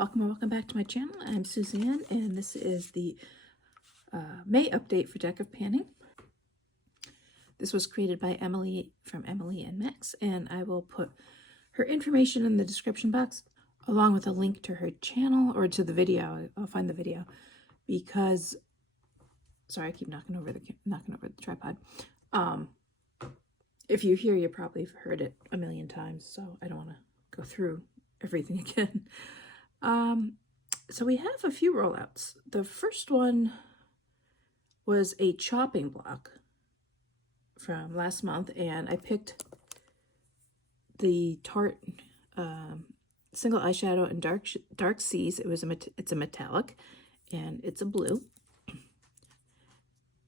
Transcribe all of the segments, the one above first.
Welcome back to my channel. I'm Suzanne, and this is the May update for Deck of Panning. This was created by Emily from Emily and Max, and I will put her information in the description box along with a link to her channel or to the video. I'll find the video because, sorry, I keep knocking over the tripod. If you're here, you probably have heard it a million times, so I don't want to go through everything again. So we have a few rollouts. The first one was a chopping block from last month, and I picked the Tarte single eyeshadow in Dark Seas. It's a metallic, and it's a blue.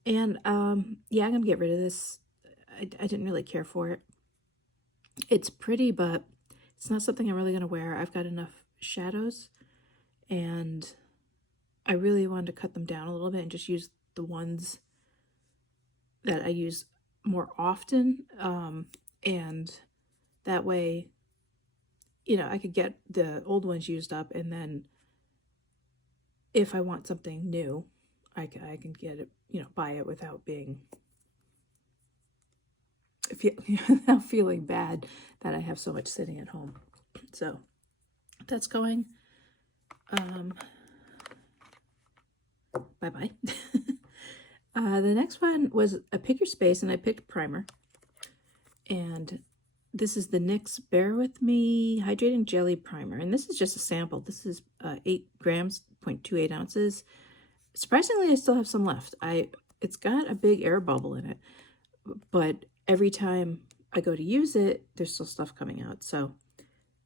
And yeah, I'm gonna get rid of this. I didn't really care for it. It's pretty, but it's not something I'm really gonna wear. I've got enough shadows, and I really wanted to cut them down a little bit and just use the ones that I use more often, and that way, you know, I could get the old ones used up, and then if I want something new, I can get it, you know, buy it without being without feeling bad that I have so much sitting at home. So that's going. Bye-bye. The next one was a Pick Your Space, and I picked primer. And this is the NYX Bear With Me Hydrating Jelly Primer. And this is just a sample. This is 8 grams, 0.28 ounces. Surprisingly, I still have some left. It's got a big air bubble in it, but every time I go to use it, there's still stuff coming out. So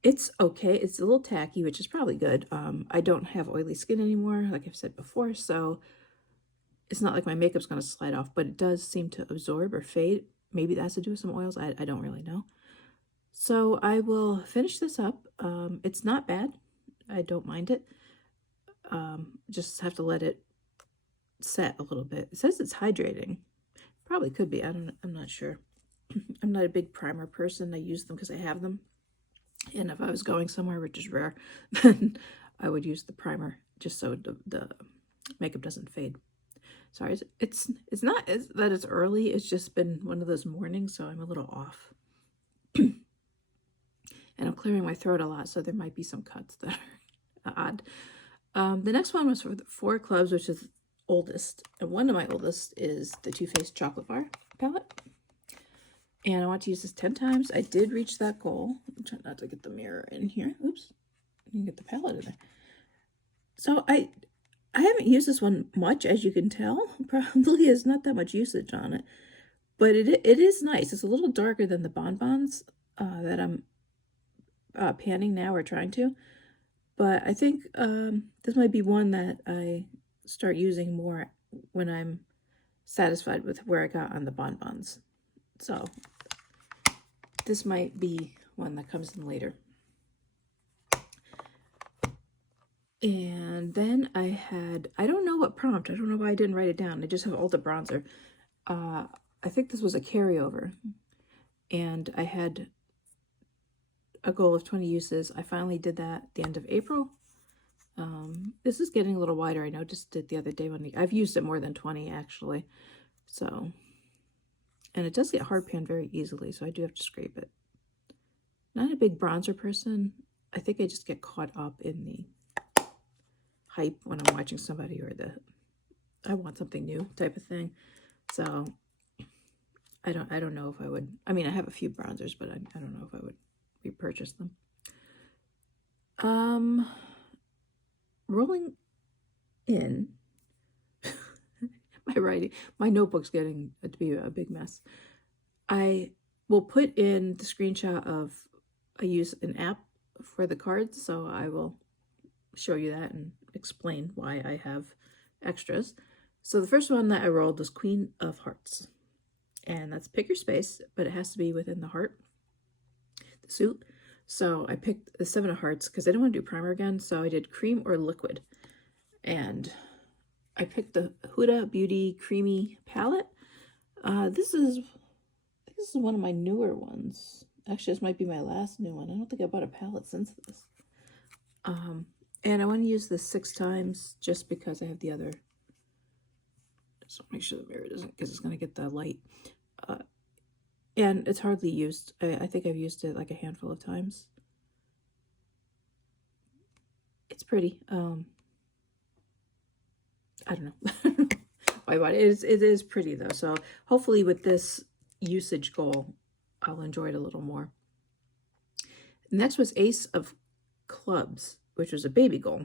it's okay. It's a little tacky, which is probably good. I don't have oily skin anymore, like I've said before, so it's not like my makeup's going to slide off, but it does seem to absorb or fade. Maybe that has to do with some oils. I don't really know. So I will finish this up. It's not bad. I don't mind it. Just have to let it set a little bit. It says it's hydrating. Probably could be. I'm not sure. I'm not a big primer person. I use them because I have them. And if I was going somewhere, which is rare, then I would use the primer just so the makeup doesn't fade. Sorry, it's not that it's early. It's just been one of those mornings, so I'm a little off. And I'm clearing my throat a lot, so there might be some cuts that are odd. The next one was for the 4 Clubs, which is oldest. And one of my oldest is the Too Faced Chocolate Bar palette. And I want to use this 10 times. I did reach that goal. I'm trying not to get the mirror in here. Oops. You can get the palette in there. So I haven't used this one much, as you can tell. Probably is not that much usage on it. But it is nice. It's a little darker than the Bonbons that I'm panning now, or trying to. But I think this might be one that I start using more when I'm satisfied with where I got on the Bonbons. So this might be one that comes in later. And then I don't know what prompt. I don't know why I didn't write it down. I just have Ulta Bronzer. I think this was a carryover. And I had a goal of 20 uses. I finally did that at the end of April. This is getting a little wider. I noticed it the other day when I've used it more than 20 actually. So, and it does get hard pan very easily, so I do have to scrape it. Not a big bronzer person. I think I just get caught up in the hype when I'm watching somebody, or I want something new type of thing. So I don't know if I would. I mean, I have a few bronzers, but I don't know if I would repurchase them. Rolling in. My notebook's getting to be a big mess. I will put in the screenshot of, I use an app for the cards, so I will show you that and explain why I have extras. So the first one that I rolled was Queen of Hearts, and that's Pick Your Space, but it has to be within the heart, the suit. So I picked the 7 of Hearts because I didn't want to do primer again, so I did cream or liquid. And I picked the Huda Beauty Creamy Palette. This is one of my newer ones. Actually, this might be my last new one. I don't think I bought a palette since this. And And I want to use this 6 times just because I have the other. Just make sure the mirror doesn't, because it's going to get the light. And it's hardly used. I think I've used it like a handful of times. It's pretty. I don't know. It is pretty though. So hopefully with this usage goal, I'll enjoy it a little more. Next was Ace of Clubs, which was a baby goal.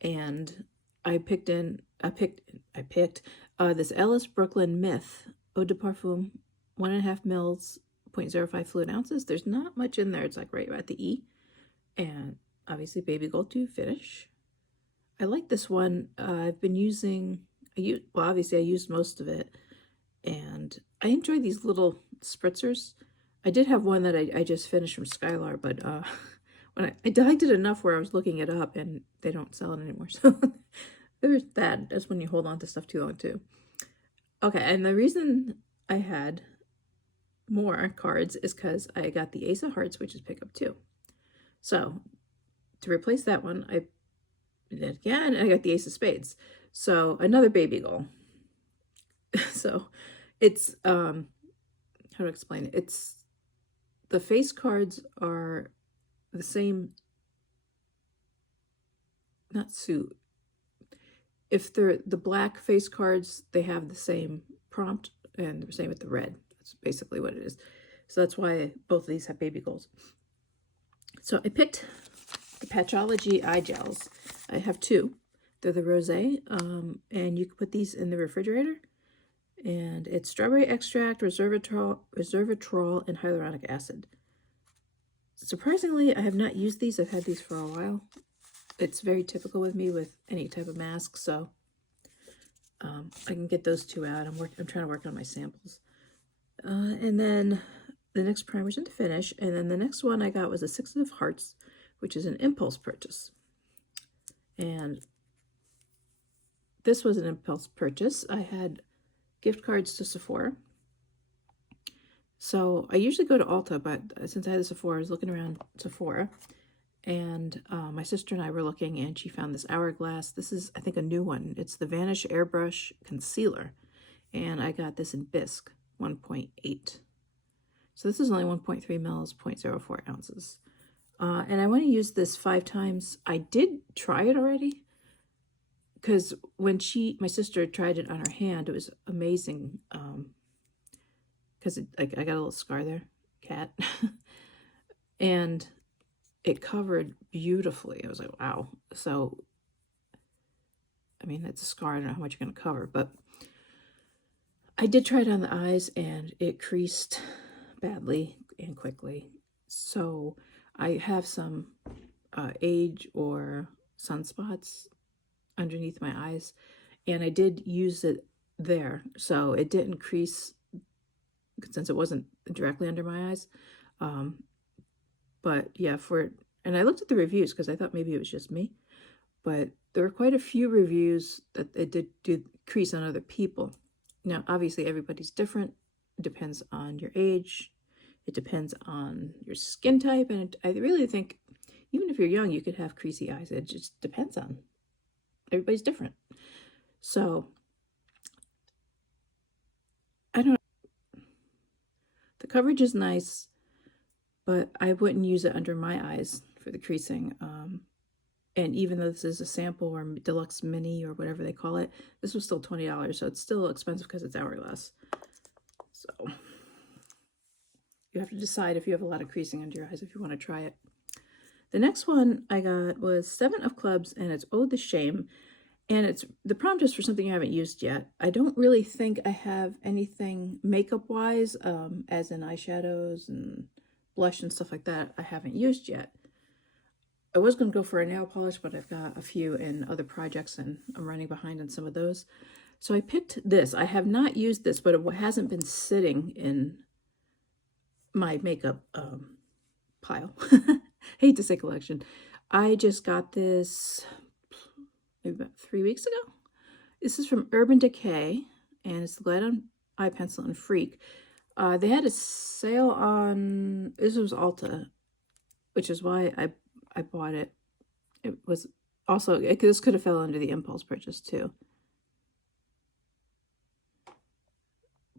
And I picked this Ellis Brooklyn Myth Eau de Parfum, 1.5 mils, 0.05 fluid ounces. There's not much in there. It's like right at the E. And obviously baby goal to finish. I like this one. I've been using, obviously I used most of it. And I enjoy these little spritzers. I did have one that I just finished from Skylar, but when I liked it enough where I was looking it up and they don't sell it anymore. So there's that. That's when you hold on to stuff too long too. Okay, and the reason I had more cards is because I got the Ace of Hearts, which is pickup 2. So to replace that one, I did it again, and I got the Ace of Spades. So another baby goal. So it's how to explain it? It's the face cards are the same, not suit. If they're the black face cards, they have the same prompt, and the same with the red. That's basically what it is. So that's why both of these have baby goals. So I picked the Patchology eye gels. I have 2. They're the rosé, and you can put these in the refrigerator. And it's strawberry extract, resveratrol, and hyaluronic acid. Surprisingly, I have not used these. I've had these for a while. It's very typical with me with any type of mask, so I can get those 2 out. I'm trying to work on my samples. And then the next primer's in the finish, and then the next one I got was a 6 of Hearts, which is an impulse purchase. And this was an impulse purchase. I had gift cards to Sephora. So I usually go to Ulta, but since I had the Sephora, I was looking around Sephora. And my sister and I were looking, and she found this Hourglass. This is, I think, a new one. It's the Vanish Airbrush Concealer. And I got this in Bisque, 1.8. So this is only 1.3 mils, 0.04 ounces. And I want to use this 5 times. I did try it already, because when my sister tried it on her hand, it was amazing. Because I got a little scar there, cat. And it covered beautifully. I was like, wow. So, I mean, it's a scar. I don't know how much you're going to cover, but I did try it on the eyes, and it creased badly and quickly. So I have some age or sunspots underneath my eyes, and I did use it there, so it didn't crease since it wasn't directly under my eyes. But yeah, and I looked at the reviews because I thought maybe it was just me, but there were quite a few reviews that it did crease on other people. Now, obviously, everybody's different. It depends on your age. It depends on your skin type, and I really think even if you're young, you could have creasy eyes. It just depends on. Everybody's different. So I don't know. The coverage is nice, but I wouldn't use it under my eyes for the creasing. And even though this is a sample or deluxe mini or whatever they call it, this was still $20, so it's still expensive because it's Hourglass. So you have to decide if you have a lot of creasing under your eyes if you want to try it. The next one I got was 7 of Clubs, and it's Oh the Shame. And the prompt is for something you haven't used yet. I don't really think I have anything makeup-wise, as in eyeshadows and blush and stuff like that, I haven't used yet. I was going to go for a nail polish, but I've got a few in other projects, and I'm running behind on some of those. So I picked this. I have not used this, but it hasn't been sitting in my makeup pile. Hate to say collection. I just got this maybe about 3 weeks ago. This is from Urban Decay, and it's the Glide On Eye Pencil and Freak. They had a sale on, this was Ulta, which is why I bought it. It was also, this could have fell under the impulse purchase too.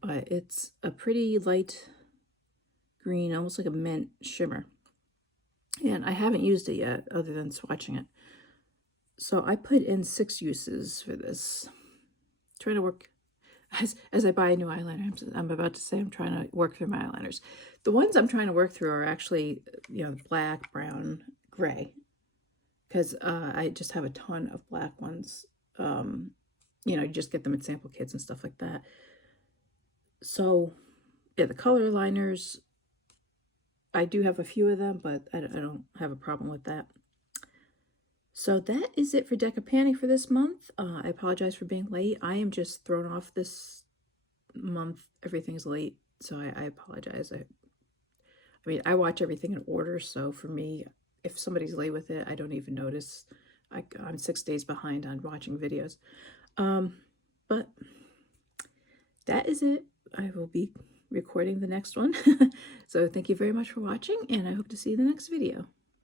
But it's a pretty light green, almost like a mint shimmer. And I haven't used it yet, other than swatching it. So I put in 6 uses for this. Trying to work, as I buy a new eyeliner, I'm about to say I'm trying to work through my eyeliners. The ones I'm trying to work through are actually, you know, black, brown, gray. Because I just have a ton of black ones. You know, you just get them at sample kits and stuff like that. So, yeah, the color liners, I do have a few of them, but I don't have a problem with that. So that is it for Decapani for this month. I apologize for being late. I am just thrown off this month. Everything's late, so I apologize. I mean, I watch everything in order, so for me, if somebody's late with it, I don't even notice. I'm 6 days behind on watching videos. But that is it. I will be recording the next one. So thank you very much for watching, and I hope to see you in the next video.